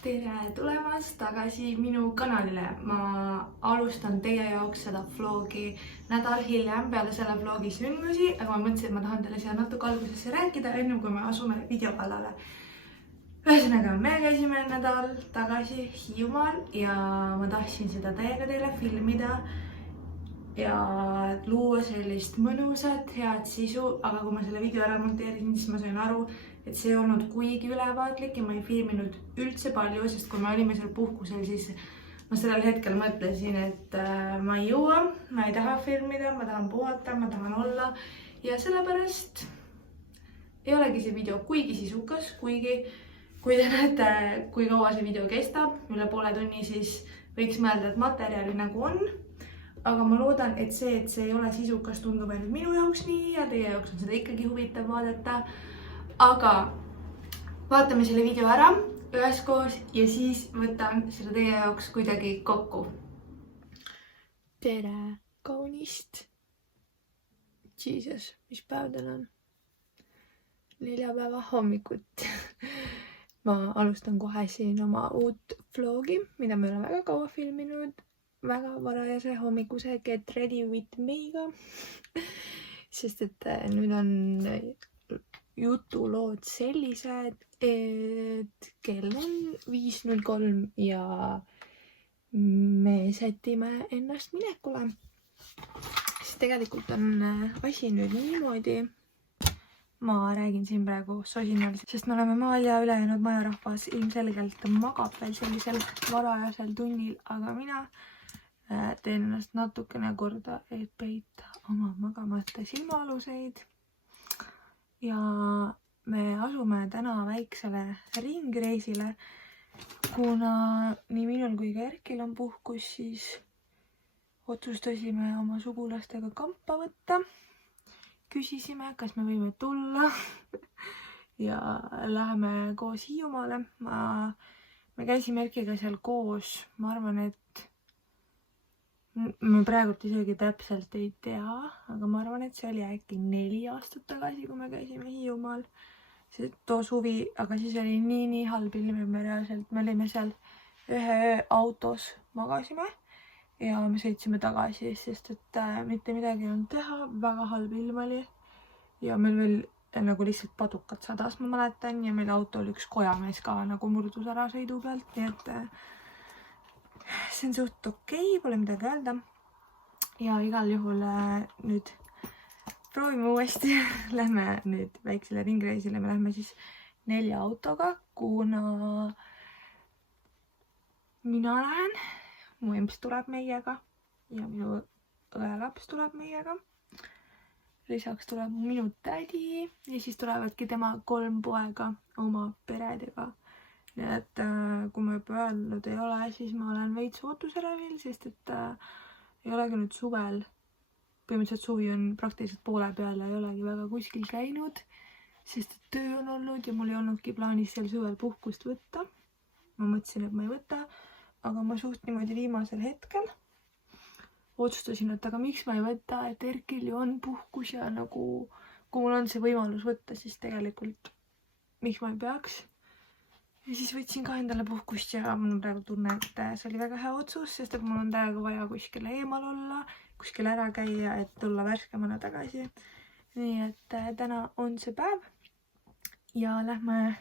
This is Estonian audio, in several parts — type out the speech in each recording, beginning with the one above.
Tere tulemast tagasi minu kanalile. Ma alustan teie jaoks seda vlogi nädal hiljem peale selle vlogi sündmusi, aga ma mõtlesin, et ma tahan teile siia natuke algusesse rääkida, enne kui me asume video kallale. Ühesõnaga, me käisime nädal tagasi Hiiumaal ja ma tahtsin seda täiega teile filmida ja luua sellist mõnusat, head sisu, aga kui ma selle video ära monteerisin, siis ma sain aru, et see ei olnud kuigi ülevaatlik ja ma ei filminud üldse palju, sest kui me olime seal puhkusel, siis ma sellel hetkel mõtlesin, et ma ei jõua, ma ei taha filmida, ma tahan puhata, ma tahan olla ja sellepärast ei olegi see video kuigi sisukas, kuigi kui te näete, kui kaua see video kestab, üle poole tunni, siis võiks mõelda, et materjali nagu on. Aga ma loodan, et see ei ole sisukas, tundub ainult minu jaoks nii ja teie jaoks on seda ikkagi huvitav vaadata. Aga vaatame selle video ära üheskoos ja siis võtan seda teie jaoks kuidagi kokku. Tere kaunist. Jesus, mis päev täna on? Neljapäeva hommikut. Ma alustan kohe siin oma uut vlogi, mida me oleme väga kaua filminud. Väga varajase hommikuse Get Ready With Me'ga. Sest et nüüd on jutulood sellised, et kell on 5:03 ja me sätime ennast minekule. Siis tegelikult on asi nüüd niimoodi. Ma räägin siin praegu sosinaliselt, sest me oleme maal ja ülejäänud majarahvas ilmselgelt magab veel sellisel varajasel tunnil, aga mina teen ennast natukene korda, et peita oma magamata silmaaluseid. Ja me asume täna väiksele ringreisile, kuna nii minul kui ka Erkil on puhkus, siis otsustasime oma sugulastega kampa võtta. Küsisime, kas me võime tulla ja läheme koos Hiiumaale. Me käisime Erkiga seal koos, ma arvan, et ma praegult isegi täpselt ei tea, aga ma arvan, et see oli äkki 4 aastat tagasi, kui me käisime Hiiumaal. See too suvi, aga siis oli nii halb ilm, et me olime seal ühe öö autos, magasime ja me sõitsime tagasi, sest et mitte midagi ei olnud teha, väga halb ilm oli ja meil veel nagu lihtsalt padukat sadas, ma mäletan, ja meil auto oli üks kojamees ka nagu murdus ära sõidu pealt, nii et see on suht okei, pole midagi öelda. Ja igal juhul nüüd proovime uuesti. Lähme nüüd väiksele ringreisile. Me lähme siis 4 autoga, kuna mina lähen, mu emps tuleb meiega ja minu õelaps tuleb meiega. Lisaks tuleb minu tädi ja siis tulevadki tema 3 poega oma peredega. Nii et kui ma juba öelnud ei ole, siis ma olen veits ootusärevil, sest et ei olegi nüüd suvel. Põhimõtteliselt suvi on praktiliselt poole peal ja ei olegi väga kuskil käinud, sest et töö on olnud ja mul ei olnudki plaanis sel suvel puhkust võtta. Ma mõtlesin, et ma ei võta, aga ma suht niimoodi viimasel hetkel otsustasin, et aga miks ma ei võta, et Erkil ju on puhkus ja nagu kui mul on see võimalus võtta, siis tegelikult miks ma ei peaks. Ja siis võtsin ka endale puhkust ja mul on praegu tunne, et see oli väga hea otsus, sest et mul on täiega vaja kuskile eemal olla, kuskile ära käia, et tulla värskemana tagasi. Nii et täna on see päev ja lähme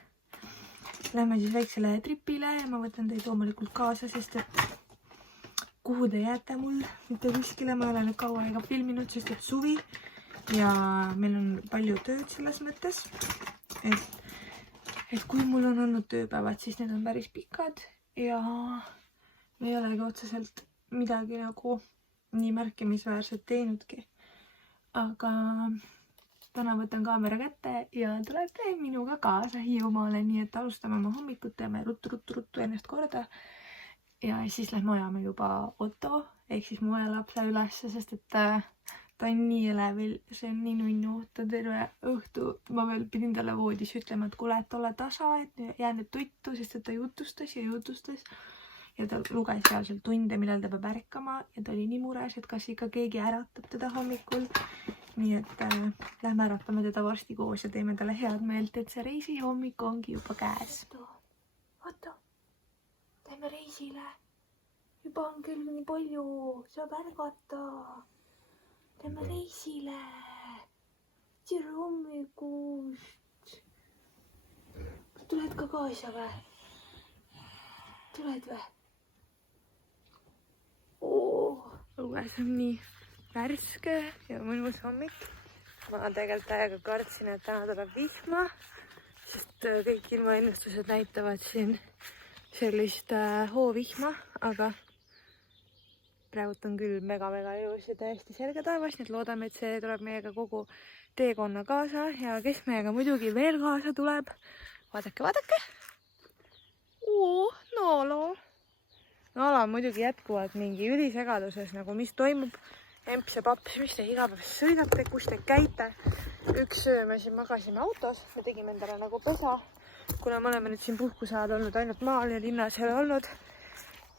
siis väiksele tripile ja ma võtan teid loomulikult kaasa, sest et kuhu te jääte mul, mitte kuskile, ma olen nüüd kaua aega filminud, sest et suvi ja meil on palju tööd selles mõttes, et kui mul on olnud tööpäevad, siis need on päris pikad ja ei olegi otseselt midagi nagu nii märkimisväärselt teinudki. Aga täna võtan kaamera kätte ja tulete minuga kaasa Hiiumaale, nii et alustame oma hommikut, teeme ruttu ennast korda ja siis lähme ajame juba Otto, ehk siis mu õelapse ülesse, sest et ta on nii elevil, see on nii nunnu, ta terve õhtu, ma veel pidin talle voodis ütlema, et kuule, et ole tasa, et jää nüüd tuttu, sest et ta jutustas ja ta luges seal tunde, millal ta peab ärkama ja ta oli nii mures, et kas ikka keegi äratab teda hommikul. Nii et lähme äratame teda varsti koos ja teeme talle head meelt, et see reisi hommik ongi juba käes. Otto. Lähme reisile. Juba on küll nii palju, saab ärgata. Lähme reisile. Tere hommikust. Tuled ka kaasa või? Tuled või? Õues on nii värske ja mõnus hommik. Ma tegelikult täiega kartsin, et täna tuleb vihma, sest kõik ilmaennustused näitavad siin sellist hoovihma, aga praegu on küll mega ilus ja täiesti selge taevas, nii et loodame, et see tuleb meiega kogu teekonna kaasa ja kes meiega muidugi veel kaasa tuleb. Vaadake. Naala. Naala on muidugi jätkuvalt mingi ülisegaduses, nagu mis toimub. Emps ja paps, mis te igapäevas sõidate, kus te käite. Üks öö me siin magasime autos, me tegime endale nagu pesa, kuna me oleme nüüd siin puhkusajal olnud ainult maal ja linnas ei ole olnud.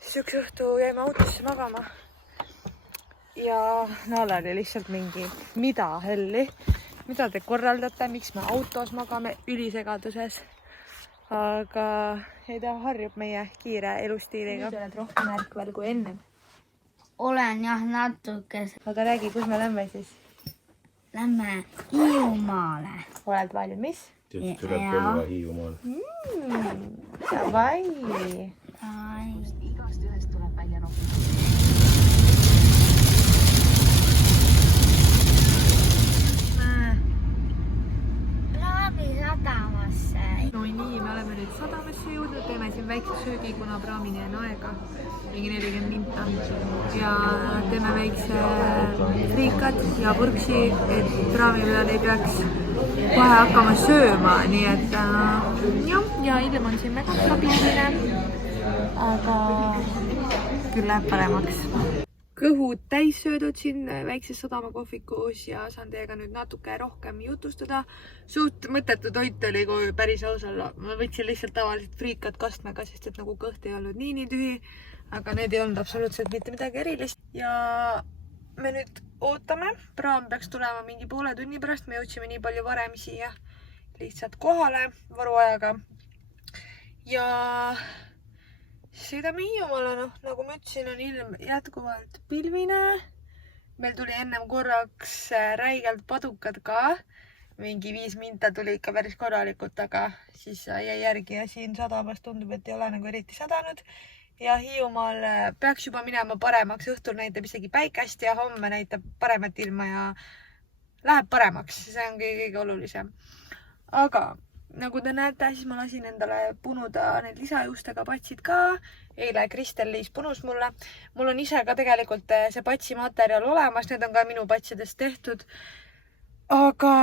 Siis üks õhtu jäime autosse magama ja Naala oli lihtsalt mingi, mida helli, mida te korraldate, miks me autos magame ülisegaduses. Aga ei ta harjub meie kiire elustiiliga. Nüüd oled rohkem ärkvel kui ennem. Olen jah natuke. Aga räägi, kus me lähme siis? Lähme Hiiumaale. Oled valmis? Tuleb Põlva Hiiumaal. Davai. Igast ühest tuleb välja rohkem. Praami sadamasse. No nii, me oleme nüüd sadamasse jõudnud, teeme siin väikse söögi, kuna praamini on aega. Mingi 40 minta. Ja teeme väikse friikad ja purksi, et praami peal ei peaks kohe hakkama sööma. Nii et ja ilm on siin väga stabiilne, aga küll läheb paremaks. Kõhud täis söödud siin väikses sadamakohvikus ja saan teiega nüüd natuke rohkem jutustada. Suht mõttetu toit oli, kui päris aus olla. Ma võtsin lihtsalt tavaliselt friikad kastmega, sest et nagu kõht ei olnud nii tühi, aga need ei olnud absoluutselt mitte midagi erilist. Ja me nüüd ootame. Praam peaks tulema mingi poole tunni pärast. Me jõudsime nii palju varem siia lihtsalt kohale varuajaga. Ja sõidame Hiiumaale, nagu ma ütlesin, on ilm jätkuvalt pilvine. Meil tuli ennem korraks räigelt padukad ka. Mingi 5 minta tuli ikka päris korralikult, aga siis jäi järgi ja siin sadamas tundub, et ei ole nagu eriti sadanud. Ja Hiiumaal peaks juba minema paremaks. Õhtul näitab isegi päikest ja homme näitab paremat ilma ja läheb paremaks. See on kõige olulisem. Aga nagu te näete, siis ma lasin endale punuda need lisajuustega patsid ka. Eile Kristel-Liis punus mulle. Mul on ise ka tegelikult see patsi materjal olemas. Need on ka minu patsidest tehtud. Aga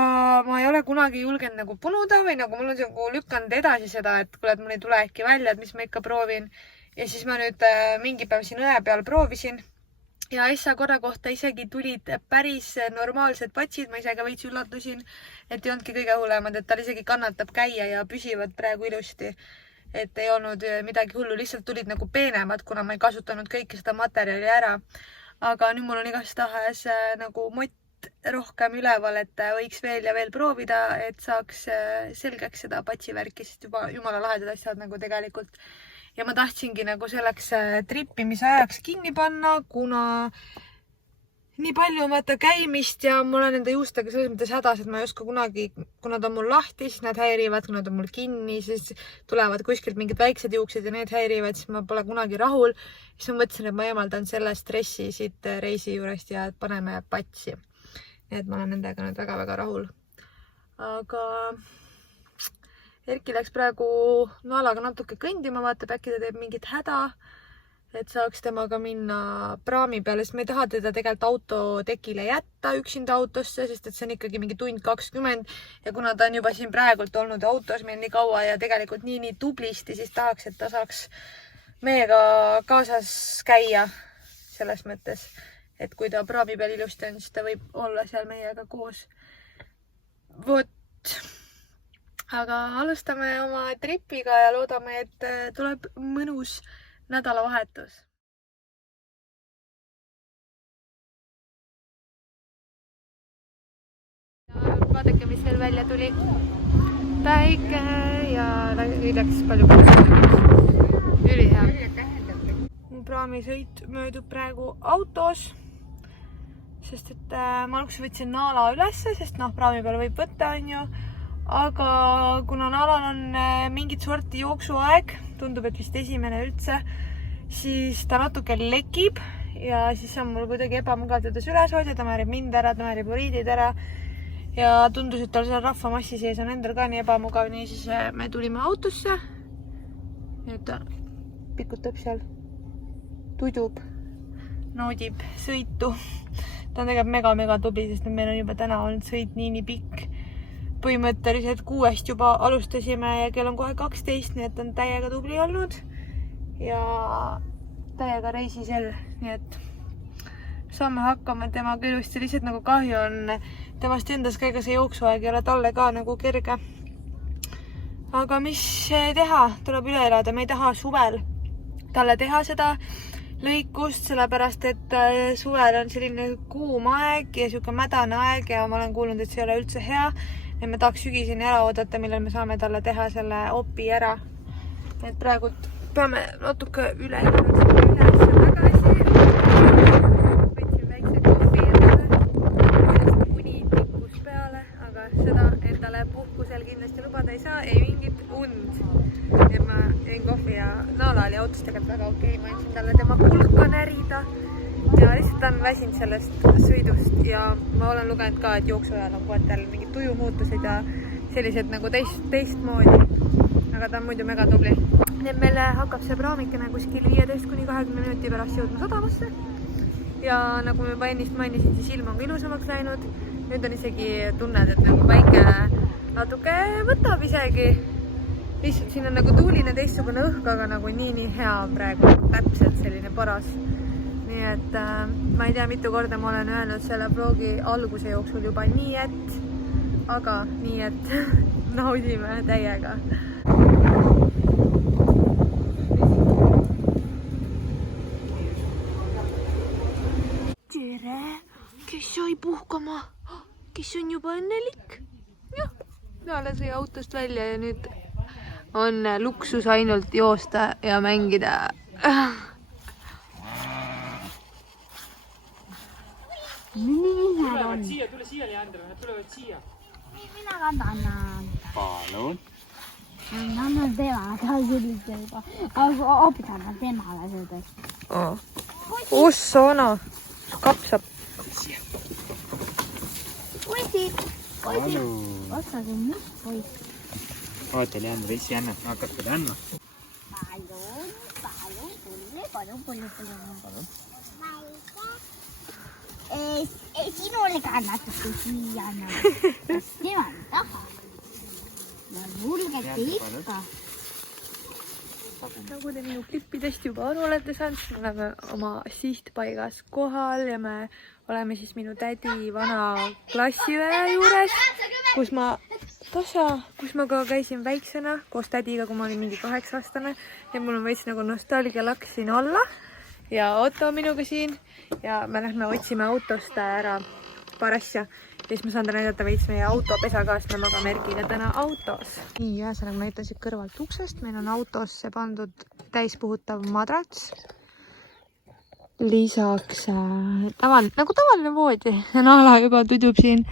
ma ei ole kunagi julgenud nagu punuda või nagu mul on nagu lükanud edasi seda, et kuule, et mul ei tule äkki välja, et mis ma ikka proovin. Ja siis ma nüüd mingi päev siin õe peal proovisin. Ja ässa korra kohta isegi tulid päris normaalsed patsid, ma ise ka veits üllatusin, et ei olnudki kõige hullemad, et tal isegi kannatab käia ja püsivad praegu ilusti. Et ei olnud midagi hullu, lihtsalt tulid nagu peenemad, kuna ma ei kasutanud kõike seda materjali ära. Aga nüüd mul on igastahes nagu mott rohkem üleval, et võiks veel ja veel proovida, et saaks selgeks seda patsivärki, sest juba jumala lahedad asjad nagu tegelikult. Ja ma tahtsingi nagu selleks trippimise ajaks kinni panna, kuna nii palju on vaata käimist ja mul on nende juustega selles mõttes hädas, et ma ei oska kunagi, kuna ta on mul lahti, siis nad häirivad, kuna ta on mul kinni, siis tulevad kuskilt mingid väiksed juuksed ja need häirivad, siis ma pole kunagi rahul. Siis ma mõtlesin, et ma eemaldan selle stressi siit reisi juurest ja paneme patsi. Nii et ma olen nendega nüüd väga rahul. Aga Erki läks praegu Naalaga natuke kõndima, vaatab, äkki ta teeb mingit häda, et saaks temaga minna praami peale, sest me ei taha teda tegelikult autotekile jätta üksinda autosse, sest et see on ikkagi mingi 1:20 ja kuna ta on juba siin praegult olnud autos meil nii kaua ja tegelikult nii tublisti, siis tahaks, et ta saaks meiega kaasas käia selles mõttes, et kui ta praami peal ilusti on, siis ta võib olla seal meiega koos. Vot. Aga alustame oma tripiga ja loodame, et tuleb mõnus nädalavahetus. Vaadake, mis veel välja tuli. Päike ja läks palju. Ülihea. praamisõit möödub praegu autos, sest et ma alguses võtsin Naala ülesse, sest noh, praami peale võib võtta, on ju. Aga kuna Naalal on mingit sorti jooksuaeg, tundub, et vist esimene üldse, siis ta natuke lekib ja siis on mul kuidagi ebamugav teda üles hoida, ta määrib mind ära, ta määrib uriidid ära ja tundus, et tal seal rahvamassi sees on endal ka nii ebamugav, nii siis me tulime autosse. Nüüd ta pikutab seal, tudub, naudib sõitu. Ta on tegelikult mega tubli, sest meil on juba täna olnud sõit nii pikk. Põhimõtteliselt 6 juba alustasime ja kell on kohe 12, nii et on täiega tubli olnud ja täiega reisisel, nii et saame hakkama temaga ilusti, lihtsalt nagu kahju on temast endas ka, ega see jooksuaeg ei ole talle ka nagu kerge. Aga mis teha, tuleb üle elada, me ei taha suvel talle teha seda lõikust, sellepärast et suvel on selline kuum aeg ja siuke mädane aeg ja ma olen kuulnud, et see ei ole üldse hea ja me tahaks sügiseni ära oodata, millal me saame talle teha selle opi ära. Et praegu peame natuke üle tagasi. Võtsin väikse kohvi endale, sest uni tikkus peale, aga seda endale puhkusel kindlasti lubada ei saa, ei mingit und. Ja ma jõin kohvi ja Naala oli autos tegelikult väga okei, ma andsin talle tema pulka närida ja lihtsalt on väsinud sellest sõidust ja ma olen lugenud ka, et jooksu ajal on koetel mingid tujumuutused ja sellised nagu teistmoodi, aga ta on muidu mega tubli. Nii et meil hakkab see praamikene kuskil 15–20 minuti pärast jõudma sadamasse ja nagu ma juba ennist mainisin, siis ilm on ilusamaks läinud. Nüüd on isegi tunned, et nagu päike natuke võtab isegi. Lihtsalt siin on nagu tuuline teistsugune õhk, aga nagu nii hea on praegu, täpselt selline paras. Nii et ma ei tea, mitu korda ma olen öelnud selle vlogi alguse jooksul juba nii et naudime täiega. Tere, kes sai puhkama? Kes on juba õnnelik? Jah, Naala sai autost välja ja nüüd on luksus ainult joosta ja mängida. Tule siia, Leander, nad tulevad siia. Minä kannan. Palun. Annan temalla, tämä on ylitteltä. Opitan temalla sieltä. Ossana, kapsab. Voisit. Osta sen nyt, voit. Oota, Leander, esi anna. Hakatko anna? Paljon. Ei sinulle kannata siia anna. Teman taha. Ja mulgeti ikka. Nagu te minu klippidest juba aru olete saanud, siis me oleme oma sihtpaigas kohal ja me oleme siis minu tädi vana klassiõe juures, kus ma ka käisin väiksena koos tädiga, kui ma olin mingi 8-aastane ja mul on veits nagu nostalgia laks siin olla ja Otto minuga siin ja me lähme otsime autost ära paar asja ja siis ma saan teile näidata veits meie autopesa ka, sest me magame Erkiga täna autos. Nii, ühesõnaga näitasin kõrvalt uksest, meil on autosse pandud täispuhutav madrats. Lisaks tavaline voodi. Naala juba tudub siin.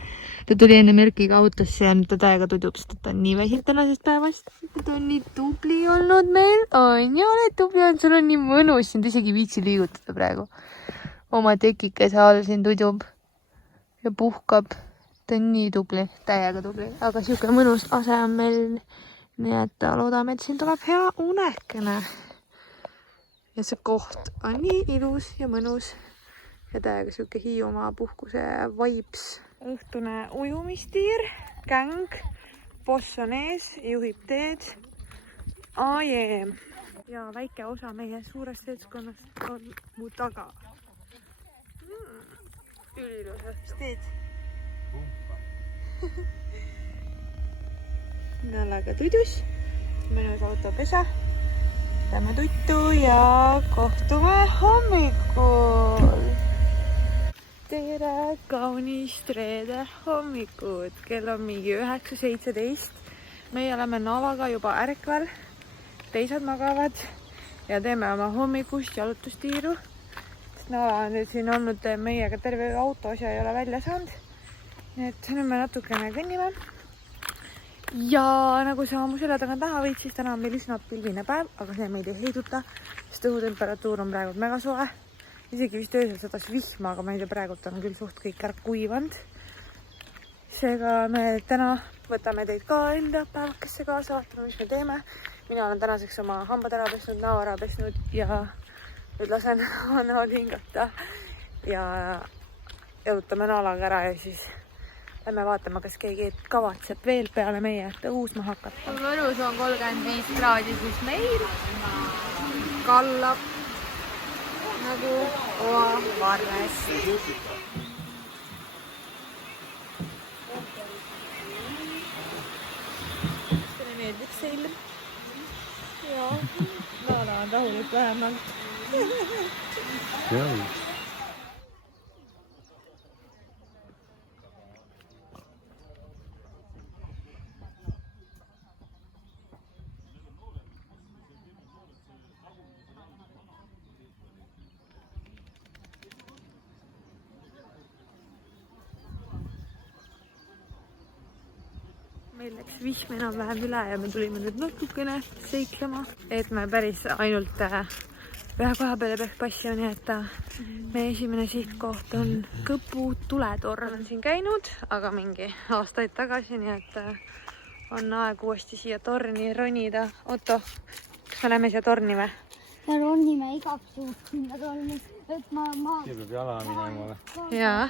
Ta tuli enne Erkiga autosse ja nüüd ta täiega tudub, sest ta on nii väsinud tänasest päevast. Ta on nii tubli olnud meil. On ju, oled tubli olnud, sul on nii mõnus. Siin ta isegi viitsi liigutada praegu. Oma tekikese all siin tudub ja puhkab. Ta on nii tubli, täiega tubli. Aga siuke mõnus ase on meil. Nii et loodame, et siin tuleb hea unekene. Ja see koht on nii ilus ja mõnus ja täiega siuke Hiiumaa puhkuse vibes. Õhtune ujumistiir, gäng, boss on ees, juhib teed. Ja väike osa meie suurest seltskonnast on mu taga. Ülilusest teed. Naalaga tudus, mõnus autopesa. Võtame tuttu ja kohtume hommikul. Tere, kaunist reede hommikut. Kell on mingi 9:17. Meie oleme Naalaga juba ärkvel. Teised magavad ja teeme oma hommikust jalutustiiru. Nala on nüüd siin olnud meiega terve autos ja ei ole välja saanud. Nii et nüüd me natukene kõnnime. Ja nagu sa mu selle tagant taha võid, siis täna on meil üsna pilvine päev, aga see meid ei heiduta, sest õhutemperatuur on praegu mega soe. Isegi vist öösel sadas vihma, aga ma ei tea, praegu on küll suht kõik ära kuivanud. Seega me täna võtame teid ka enda päevakesse kaasa, vaatame, mis me teeme. Mina olen tänaseks oma hambad ära pesnud, näo ära pesnud ja nüüd lasen oma näol hingata ja jalutame Nalaga ära ja siis lähme vaatama, kas keegi kavatseb veel peale meie tõusma hakata. Võrus on 35 kraadi, siis meil kallab nagu oma varres. Teile meeldib see ilm? Jaa, Nala on rahulik vähemalt. Jah. Meil läks vihm enam-vähem üle ja me tulime nüüd natukene seiklema, et me päris ainult ühe koha peale peaks passima, nii et meie esimene sihtkoht on Kõpu tuletorn. Olen siin käinud, aga mingi aastaid tagasi, nii et on aeg uuesti siia torni ronida. Otto, kas me lähme siia torni või? Me ronime igaks juhuks sinna torni, et ma... Siia peab jala minema või? Jaa.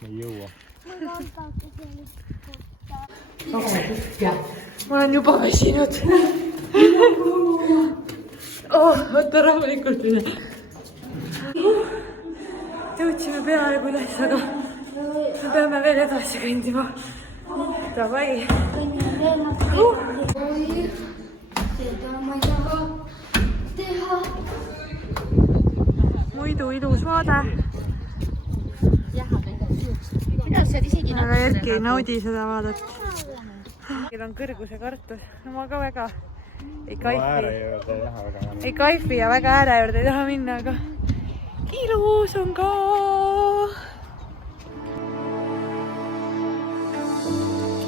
Ma ei jõua. Ma olen juba väsinud. Võtta rahulikult üle. Jõudsime peaaegu üles, aga me peame veel edasi kõndima. Davai. Muidu ilus vaade. Aga Erki ei naudi seda vaadet. Meil on kõrguse kartus. No ma ka väga ei kaifi ja väga ääre juurde ei taha minna, aga ilus on ka.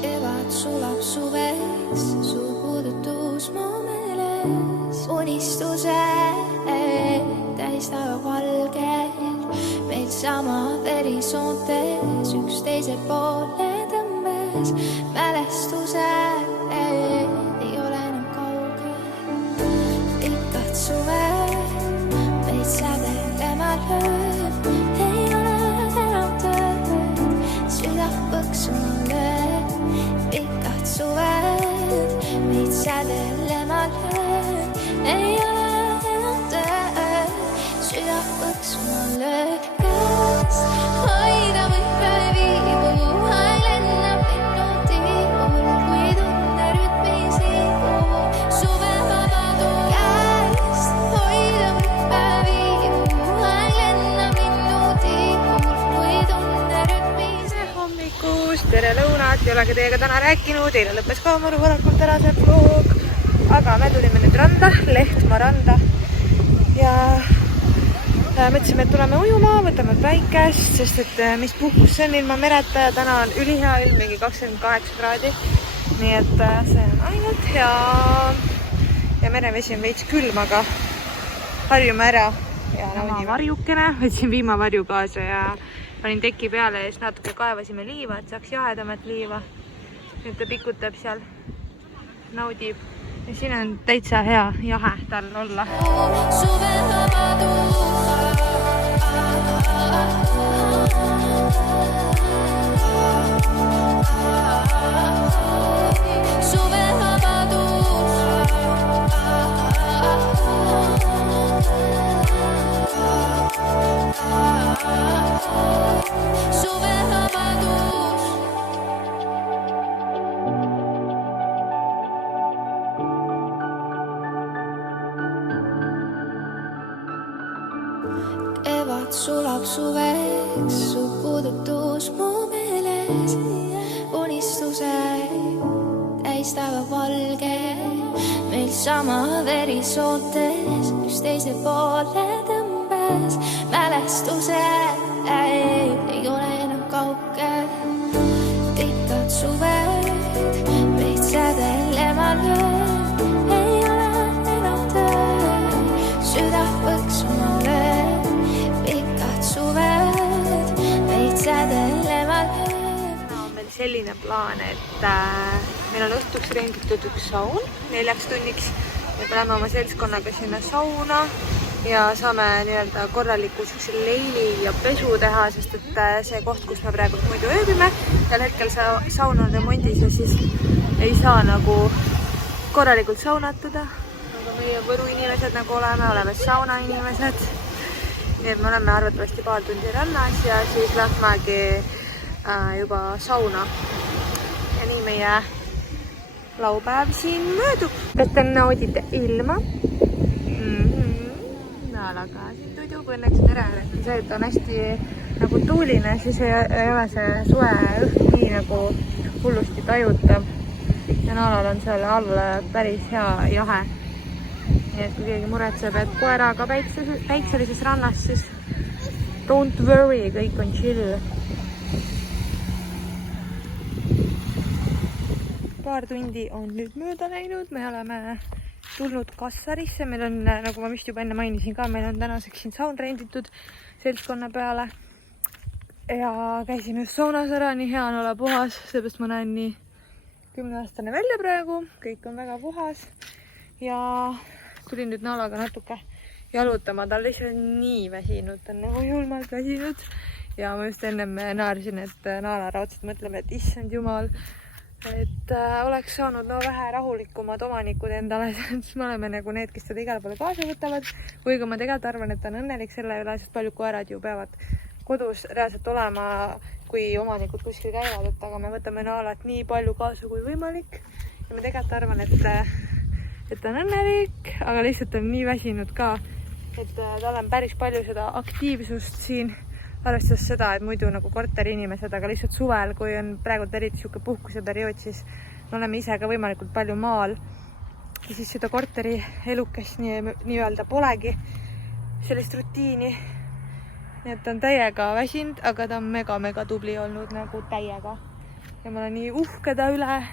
Kevad sulab suveks, su puudutus mu meeles. Unistuse täistava valgel, meil sama verisoontes, üksteise poole tõmbes. Mälestused ei ole enam kaugel. Pikad suved, meid sädelema lööb. Ei ole enam tööd, süda põksuma lööb. Pikad suved, meid sädelema lööb. Ei ole enam tööd, süda põksuma lööb. Kas hoida või päeviibu, lennab linnu tiibul, kui tunne rütmis liibub. Suve vabadus käest, hoida või päeviibu, lennab linnu tiibul, kui tunne rütmis. Hommikust, tere lõunat, ei olegi teiega täna rääkinud, eile lõppes ka maru varakult ära see vlog. Aga me tulime nüüd randa, Lehtmaa randa ja mõtlesime, et tuleme ujuma, võtame päikest, sest et mis puhkus see on ilma mereta ja täna on ülihea ilm, mingi 28 kraadi. Nii et see on ainult hea. Ja merevesi on veits külm, aga harjume ära. Ja naudime varjukene, võtsin viimavarju kaasa ja panin teki peale ja siis natuke kaevasime liiva, et saaks jahedamat liiva. Nüüd ta pikutab seal, naudib. Ja siin on täitsa hea jahe tal olla. Suve vabadus. Suve vabadus. Suve vabadus. Kevad sulab suveks, su puudutus mu meeles. Unistuse täistava valge, meil sama verisoontes üksteise poole tõmbes. Mälestused ei ole enam kaugel. Pikad suved, veits sädel emalööb. Ei ole enam töö, süda põksuma lööb. Pikad suved, veits sädel emalööb. Täna on meil selline plaan, et meil on õhtuks renditud üks saun 4 tunniks. Me läheme oma seltskonnaga sinna sauna ja saame nii-öelda korraliku leili ja pesu teha, sest et see koht, kus me praegu muidu ööbime, sel hetkel saun on remondis ja siis ei saa nagu korralikult saunatuda. Aga meie Võru inimesed nagu oleme sauna inimesed. Nii et me oleme arvatavasti paar tundi rannas ja siis lähmegi juba sauna. Ja nii meie laupäev siin möödub. Kas te naudite ilma? Naalaga siin tudub õnneks merele. See, et on hästi nagu tuuline, siis ei ole see suve õhk nii nagu hullusti tajutav. Ja naalal on seal all päris hea jahe. Nii et kui keegi muretseb, et koeraga päikselises rannas, siis don't worry, kõik on chill. Paar tundi on nüüd mööda läinud, me oleme tulnud Kassarisse, meil on, nagu ma vist juba enne mainisin ka, meil on tänaseks siin saun renditud seltskonna peale. Ja käisime just saunas ära, nii hea on olla puhas, seepärast ma näen nii 10-aastane välja praegu, kõik on väga puhas. Ja tulin nüüd Naalaga natuke jalutama, ta on lihtsalt nii väsinud, ta on nagu julmalt väsinud. Ja ma just ennem naersin, et Naala raudselt mõtleme, et issand jumal, et oleks saanud vähe rahulikumad omanikud endale, siis me oleme nagu need, kes seda igale poole kaasa võtavad. Kuigi ma tegelikult arvan, et ta on õnnelik selle üle, sest paljud koerad ju peavad kodus reaalselt olema, kui omanikud kuskil käivad, aga me võtame Naalat nii palju kaasa kui võimalik. Ja ma tegelikult arvan, et ta on õnnelik, aga lihtsalt on nii väsinud ka, et tal on päris palju seda aktiivsust siin. Arvestades seda, et muidu nagu korterinimesed, aga lihtsalt suvel, kui on praegu eriti siuke puhkuse periood, siis me oleme ise ka võimalikult palju maal. Ja siis seda korteri elukest nii-öelda polegi sellist rutiini. Nii et ta on täiega väsinud, aga ta on mega tubli olnud nagu täiega. Ja ma olen nii uhke ta üle,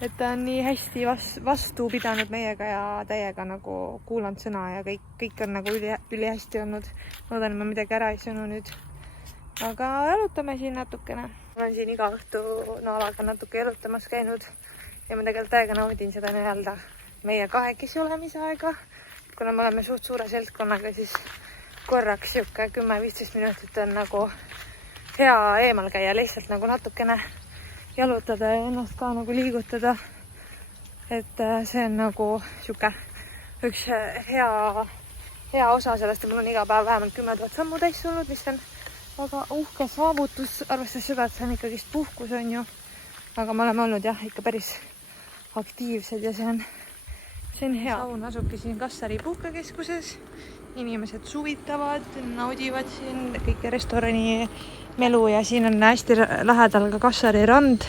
et ta on nii hästi vastu pidanud meiega ja täiega nagu kuulanud sõna ja kõik on nagu üli hästi olnud. Loodan, et ma midagi ära ei sõnu nüüd. Aga jalutame siin natukene. Ma olen siin iga õhtu Naalaga natuke jalutamas käinud ja ma tegelikult täiega naudin seda nii-öelda meie kahekesi olemisaega. Kuna me oleme suht suure seltkonnaga, siis korraks siuke 10-15 minutit on nagu hea eemal käia, lihtsalt nagu natukene jalutada ja ennast ka nagu liigutada. Et see on nagu siuke üks hea osa sellest, et mul on iga päev vähemalt 10 000 sammu täis olnud, mis on väga uhke saavutus, arvestades seda, et see on ikkagist puhkus on ju. Aga me oleme olnud jah, ikka päris aktiivsed ja see on hea. Saun asubki siin Kassari puhkekeskuses. Inimesed suvitavad, naudivad siin kõike restorani melu ja siin on hästi lähedal ka Kassari rand.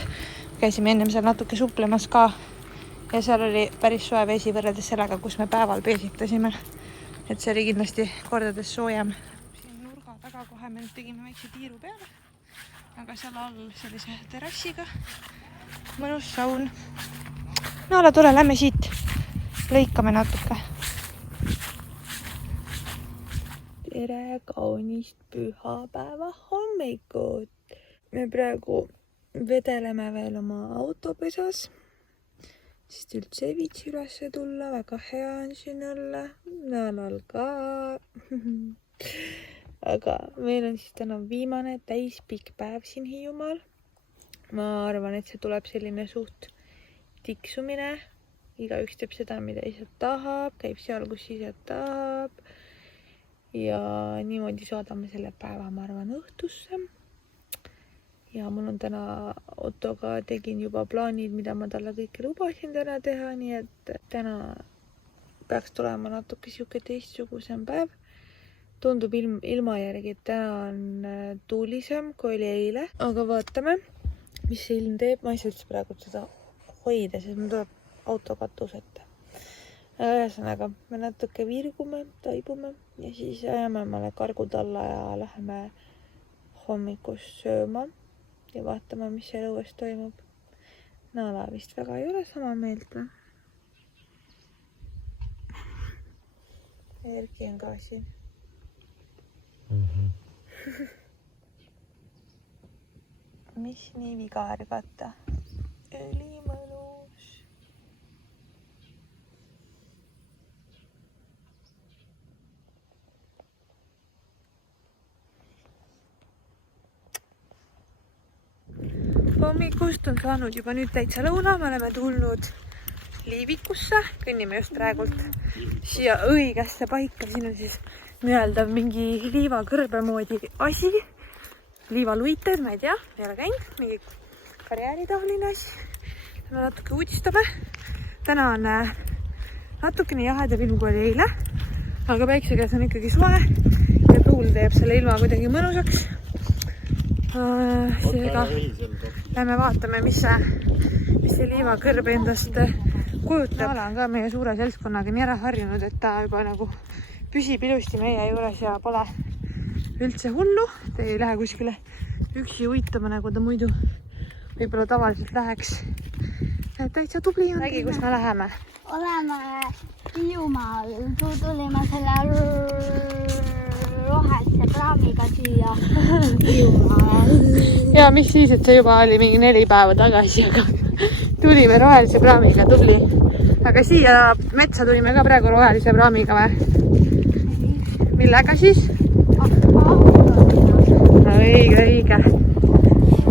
Käisime ennem seal natuke suplemas ka ja seal oli päris soe vesi võrreldes sellega, kus me päeval peesitasime. Et see oli kindlasti kordades soojem. Siin nurga taga kohe me tegime väikse tiiru peale, aga seal all sellise terrassiga mõnus saun. Naala, tule, lähme siit, lõikame natuke. Tere kaunist pühapäeva hommikut. Me praegu vedeleme veel oma autopesas, sest üldse ei viitsi ülesse tulla, väga hea on siin olla, Naalal ka. Aga meil on siis täna viimane täispikk päev siin Hiiumaal. Ma arvan, et see tuleb selline suht tiksumine. Igaüks teeb seda, mida ise tahab, käib seal, kus ise tahab. Ja niimoodi saadame selle päeva, ma arvan, õhtusse. Ja mul on täna Ottoga tegin juba plaanid, mida ma talle kõike lubasin täna teha, nii et täna peaks tulema natuke siuke teistsugusem päev. Tundub ilma järgi, et täna on tuulisem, kui oli eile. Aga vaatame, mis see ilm teeb. Ma ei saa üldse praegu seda hoida, sest mul tuleb auto katus ette. ühesõnaga, me natuke virgume, toibume ja siis ajame omale kargud alla ja läheme hommikust sööma ja vaatame, mis seal õues toimub. Nala vist väga ei ole sama meelt. Erki on ka siin. Mis nii viga ärgata? Ülimõnus. Hommikust on saanud juba nüüd täitsa lõuna, me oleme tulnud Liivikusse, kõnnime just praegult siia õigesse paika, siin on siis nii-öelda mingi liivakõrbe moodi asi, liivaluited, ma ei tea, ei ole käinud, mingi karjääritaoline asi. Me natuke uudistame, täna on natukene jahedam ilm kui oli eile, aga päikse käes on ikkagi soe ja tuul teeb selle ilma kuidagi mõnusaks. Seega lähme vaatame, mis see liivakõrb endast kujutab. Nala on ka meie suure seltskonnaga nii ära harjunud, et ta juba nagu püsib ilusti meie juures ja pole üldse hullu. Ta ei lähe kuskile üksi uitama, nagu ta muidu võib-olla tavaliselt läheks. Täitsa tubli on. Räägi, kus me läheme? Oleme Hiiumaal. Tulime selle rohelise praamiga siia Hiiumaale. Ja mis siis, et see juba oli mingi 4 päeva tagasi, aga tulime rohelise praamiga, tubli. Aga siia metsa tulime ka praegu rohelise praamiga või? Millega siis? Õige.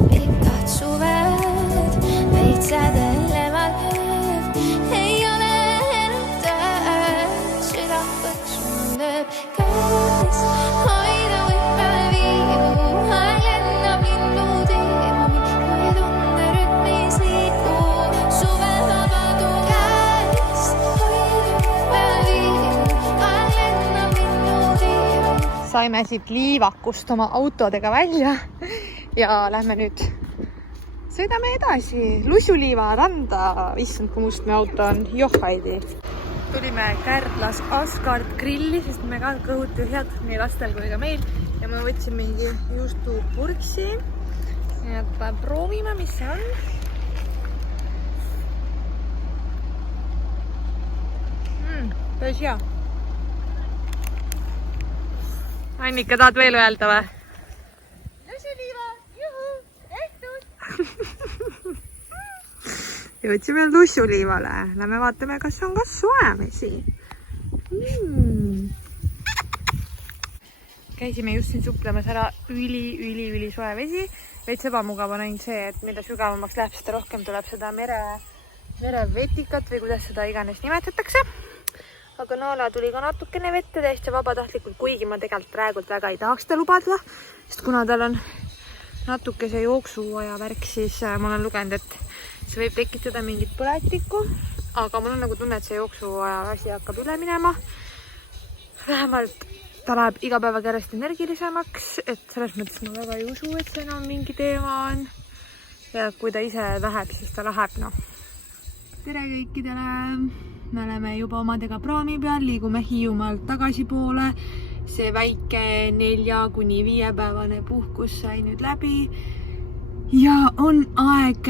Pikad suved, veid sädelevad ööd, ei ole enam tööd, süda põksu lööb käes, hoida võime viibu, aeg lennab lindu tiibu, kui tunne rütmis liigub, suve vabadu käest, hoida võime viibu, aeg lennab lindu tiibu. Saime siit Liivakust oma autodega välja ja lähme nüüd sõidame edasi Lusuliiva randa. Issand, kui must meie auto on. Johhaidi. Tulime Kärdlas Asgard grilli, sest me ka kõhuti head nii lastel kui ka meil. Ja me võtsin mingi juustupurksi. Ja proovime, mis see on. Päris hea. Annika, tahad veel öelda või? Lusuliiva, juhu, tehtud! Jõudsime Lusuliivale. Lähme vaatame, kas on ka soevesi. Käisime just siin suplemas ära üli soe vesi. Veits ebamugav on ainult see, et mida sügavamaks läheb, seda rohkem tuleb seda merevetikat või kuidas seda iganes nimetatakse. Aga Nala tuli ka natukene vette täiesti vabatahtlikult, kuigi ma tegelikult praegult väga ei tahaks seda lubada, sest kuna tal on natuke see jooksuaja värk, siis ma olen lugenud, et see võib tekitada mingit põletikku, aga mul on nagu tunne, et see jooksuaja asi hakkab üle minema. Vähemalt ta läheb iga päevaga järjest energilisemaks, et selles mõttes ma väga ei usu, et see enam mingi teema on. Ja kui ta ise läheb, siis ta läheb, noh. Tere kõikidele! Me oleme juba omadega praami peal, liigume Hiiumaalt tagasi poole. See väike 4–5 päevane puhkus sai nüüd läbi. Ja on aeg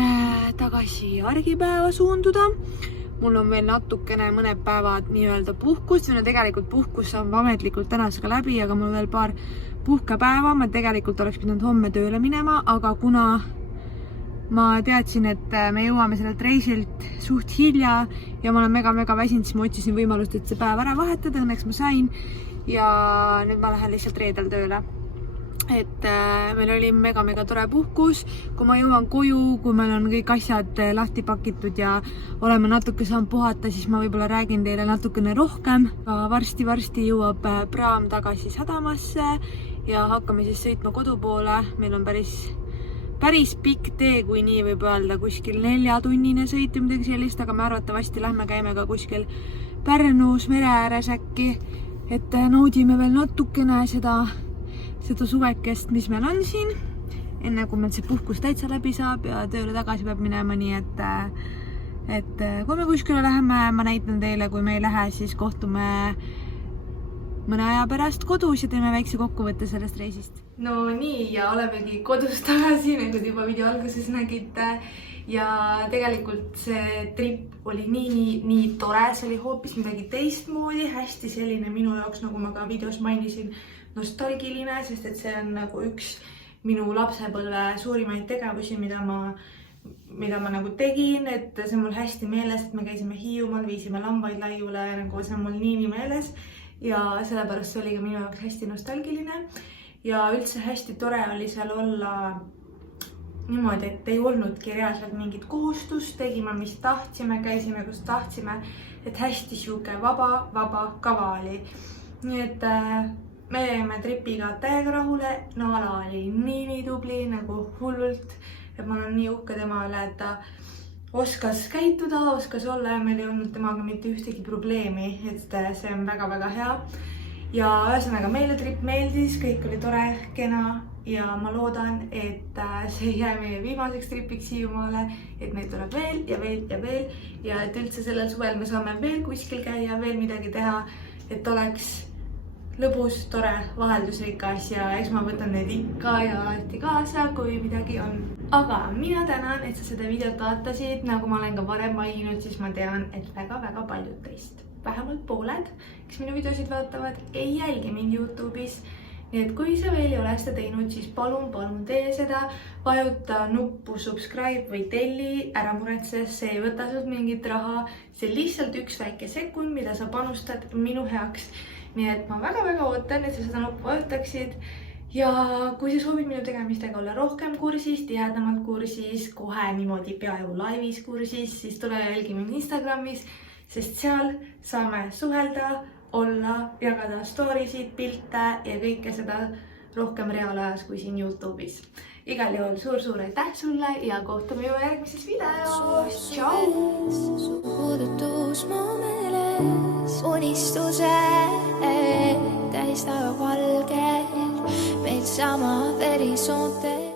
tagasi argipäeva suunduda. Mul on veel natukene mõned päevad nii-öelda puhkust. Tegelikult puhkus on ametlikult tänasega läbi, aga mul on veel paar puhkepäeva. Ma tegelikult oleks pidanud homme tööle minema, aga kuna ma teadsin, et me jõuame sellelt reisilt suht hilja ja ma olen mega väsinud, siis ma otsisin võimalust, et see päev ära vahetada, õnneks ma sain ja nüüd ma lähen lihtsalt reedel tööle. Et meil oli mega tore puhkus, kui ma jõuan koju, kui meil on kõik asjad lahti pakitud ja oleme natuke saanud puhata, siis ma võib-olla räägin teile natukene rohkem. Varsti jõuab praam tagasi sadamasse ja hakkame siis sõitma kodu poole. Meil on päris pikk tee, kui nii võib öelda, kuskil 4-tunnine sõit või midagi sellist, aga me arvatavasti lähme käime ka kuskil Pärnus mere ääres äkki, et naudime veel natukene seda suvekest, mis meil on siin, enne kui meil see puhkus täitsa läbi saab ja tööle tagasi peab minema, nii et kui me kuskile läheme, ma näitan teile, kui me ei lähe, siis kohtume mõne aja pärast kodus ja teeme väikse kokkuvõtte sellest reisist. No nii, ja olemegi kodus tagasi, nagu te juba video alguses nägite. Ja tegelikult see trip oli nii tore, see oli hoopis midagi teistmoodi, hästi selline minu jaoks, nagu ma ka videos mainisin, nostalgiline, sest et see on nagu üks minu lapsepõlve suurimaid tegevusi, mida ma nagu tegin, et see on mul hästi meeles, et me käisime Hiiumaal, viisime lambaid laiule, nagu see on mul nii meeles ja sellepärast see oli ka minu jaoks hästi nostalgiline ja üldse hästi tore oli seal olla niimoodi, et ei olnudki reaalselt mingit kohustust, tegime mis tahtsime, käisime kus tahtsime, et hästi sihuke vaba kava oli. Nii et me jäime tripiga täiega rahule, Nala oli nii tubli nagu hullult, et ma olen nii uhke tema üle, et ta oskas käituda, oskas olla ja meil ei olnud temaga mitte ühtegi probleemi, et see on väga hea. Ja ühesõnaga meile trip meeldis, kõik oli tore, kena ja ma loodan, et see ei jää meie viimaseks tripiks Hiiumaale, et neid tuleb veel ja et üldse sellel suvel me saame veel kuskil käia, veel midagi teha, et oleks lõbus, tore, vaheldusrikas ja eks ma võtan neid ikka ja alati kaasa, kui midagi on. Aga mina tänan, et sa seda videot vaatasid, nagu ma olen ka varem maininud, siis ma tean, et väga paljud teist, vähemalt pooled, kes minu videosid vaatavad, ei jälgi mind YouTube'is. Nii et kui sa veel ei ole seda teinud, siis palun tee seda, vajuta nuppu subscribe või telli, ära muretse, see ei võta sult mingit raha, see on lihtsalt üks väike sekund, mida sa panustad minu heaks. Nii et ma väga ootan, et sa seda nuppu vajutaksid ja kui sa soovid minu tegemistega olla rohkem kursis, tihedamalt kursis, kohe niimoodi peaaegu laivis kursis, siis tule jälgi mind Instagramis, sest seal saame suhelda, olla, jagada storysid, pilte ja kõike seda rohkem reaalajas kui siin YouTube'is. Igal juhul suur aitäh sulle ja kohtume juba järgmises videos. Tšau! Su puudutus mu meeles, unistused tähistavad valgel, meil sama verisoontel.